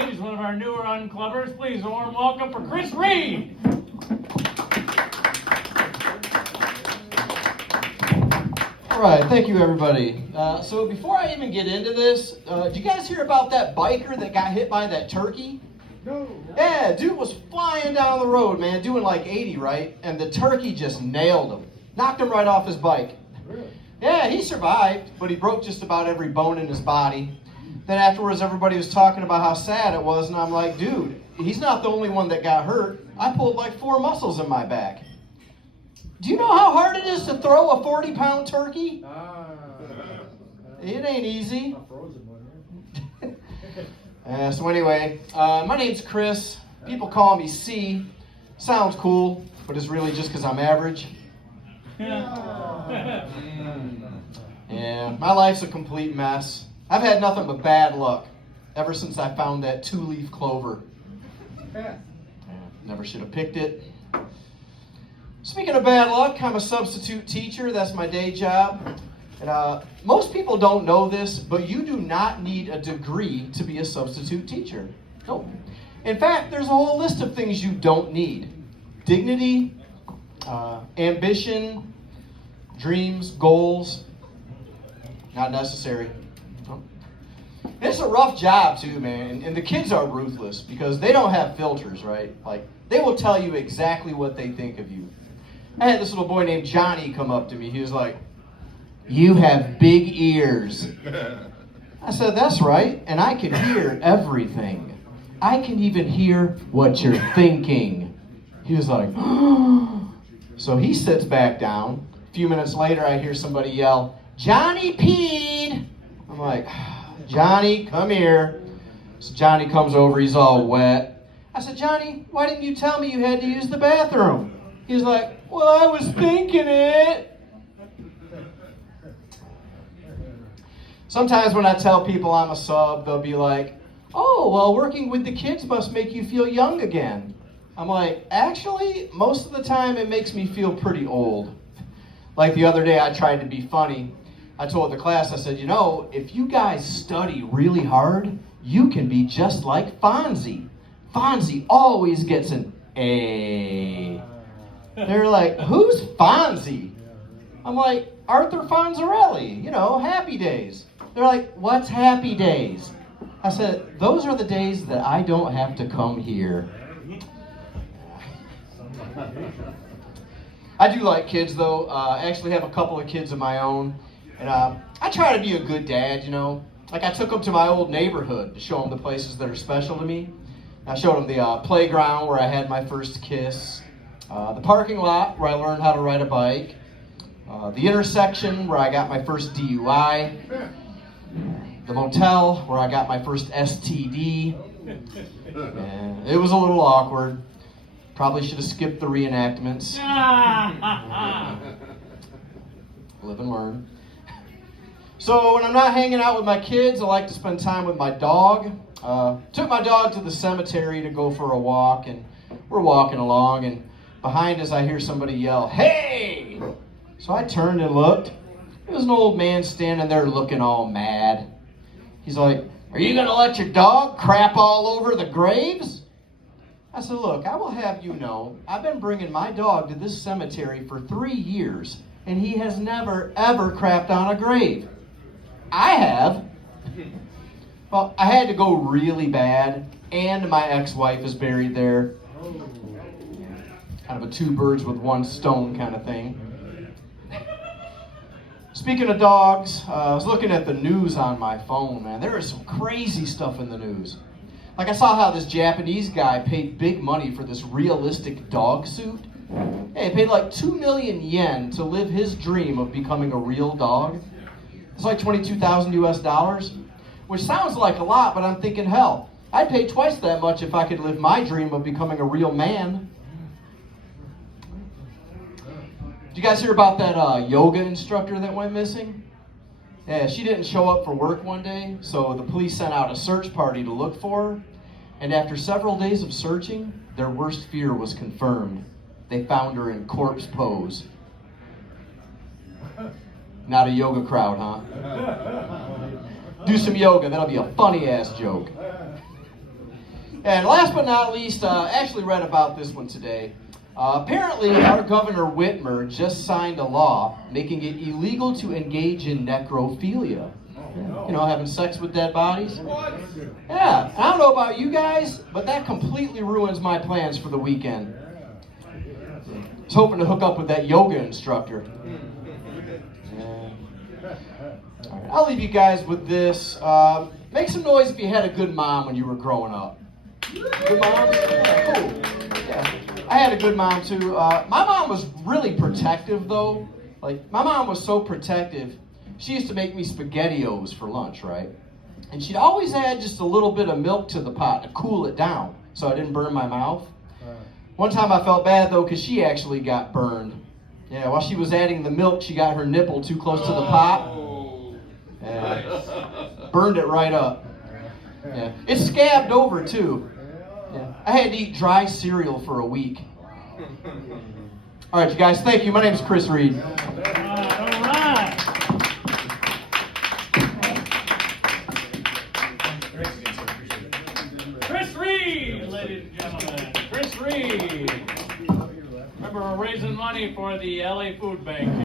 stage is one of our newer UnClubbers. Please, a warm welcome for Chris Reed. All right, thank you, everybody. So before I even get into this, did you guys hear about that biker that got hit by that turkey? No. Yeah, dude was flying down the road, man, doing like 80, right? And the turkey just nailed him. Knocked him right off his bike. Really? Yeah, he survived, but he broke just about every bone in his body. Then afterwards, everybody was talking about how sad it was, and I'm like, dude, he's not the only one that got hurt. I pulled like 4 muscles in my back. Do you know how hard it is to throw a 40-pound turkey? It ain't easy. So anyway, my name's Chris. People call me C. Sounds cool, but it's really just because I'm average. Yeah, my life's a complete mess. I've had nothing but bad luck ever since I found that 2-leaf clover. Never should have picked it. Speaking of bad luck, I'm a substitute teacher. That's my day job. And most people don't know this, but you do not need a degree to be a substitute teacher. Nope. In fact, there's a whole list of things you don't need. Dignity, ambition, dreams, goals, not necessary. It's a rough job too, man, and the kids are ruthless because they don't have filters, right? Like, they will tell you exactly what they think of you. I had this little boy named Johnny come up to me. He was like, "You have big ears." I said, "That's right, and I can hear everything. I can even hear what you're thinking." He was like, So he sits back down. A few minutes later, I hear somebody yell, "Johnny peed!" I'm like, "Johnny, come here." So Johnny comes over, he's all wet. I said, "Johnny, why didn't you tell me you had to use the bathroom?" He's like, "Well, I was thinking it." Sometimes when I tell people I'm a sub, they'll be like, "Oh, well, working with the kids must make you feel young again." I'm like, actually, most of the time it makes me feel pretty old. Like the other day, I tried to be funny. I told the class, I said, "You know, if you guys study really hard, you can be just like Fonzie. Fonzie always gets an A." They're like, "Who's Fonzie?" I'm like, "Arthur Fonzarelli, you know, Happy Days." They're like, "What's Happy Days?" I said, "Those are the days that I don't have to come here." I do like kids, though. I actually have a couple of kids of my own. And I try to be a good dad, you know. Like, I took them to my old neighborhood to show them the places that are special to me. I showed them the playground where I had my first kiss, the parking lot where I learned how to ride a bike, the intersection where I got my first DUI, the motel where I got my first STD. And it was a little awkward. Probably should have skipped the reenactments. Live and learn. So when I'm not hanging out with my kids, I like to spend time with my dog. Took my dog to the cemetery to go for a walk, and we're walking along, and behind us I hear somebody yell, "Hey!" So I turned and looked. There was an old man standing there looking all mad. He's like, "Are you going to let your dog crap all over the graves?" I said, "Look, I will have you know, I've been bringing my dog to this cemetery for 3 years, and he has never, ever crapped on a grave. I have." Well, I had to go really bad, and my ex-wife is buried there. Kind of a 2 birds with 1 stone kind of thing. Speaking of dogs, I was looking at the news on my phone, man. There is some crazy stuff in the news. Like, I saw how this Japanese guy paid big money for this realistic dog suit. Hey, he paid like 2 million yen to live his dream of becoming a real dog. It's like $22,000 US, which sounds like a lot, but I'm thinking, hell, I'd pay twice that much if I could live my dream of becoming a real man. Did you guys hear about that yoga instructor that went missing? Yeah, she didn't show up for work one day, so the police sent out a search party to look for her. And after several days of searching, their worst fear was confirmed. They found her in corpse pose. Not a yoga crowd, huh? Do some yoga, that'll be a funny ass joke. And last but not least, actually read about this one today. Apparently, our Governor Whitmer just signed a law making it illegal to engage in necrophilia. You know, having sex with dead bodies. Yeah, I don't know about you guys, but that completely ruins my plans for the weekend. I was hoping to hook up with that yoga instructor. Yeah. All right, I'll leave you guys with this. Make some noise if you had a good mom when you were growing up. Good mom? Yeah, cool. Yeah. I had a good mom too. My mom was really protective though. Like, my mom was so protective. She used to make me SpaghettiOs for lunch, right? And she'd always add just a little bit of milk to the pot to cool it down so I didn't burn my mouth. One time I felt bad though because she actually got burned. Yeah, while she was adding the milk, she got her nipple too close to the pot. Yeah. Burned it right up. Yeah. It scabbed over too. Yeah. I had to eat dry cereal for a week. All right, you guys, thank you. My name's Chris Reed. All right. Chris Reed, ladies and gentlemen. Chris Reed. Remember, we're raising money for the LA Food Bank.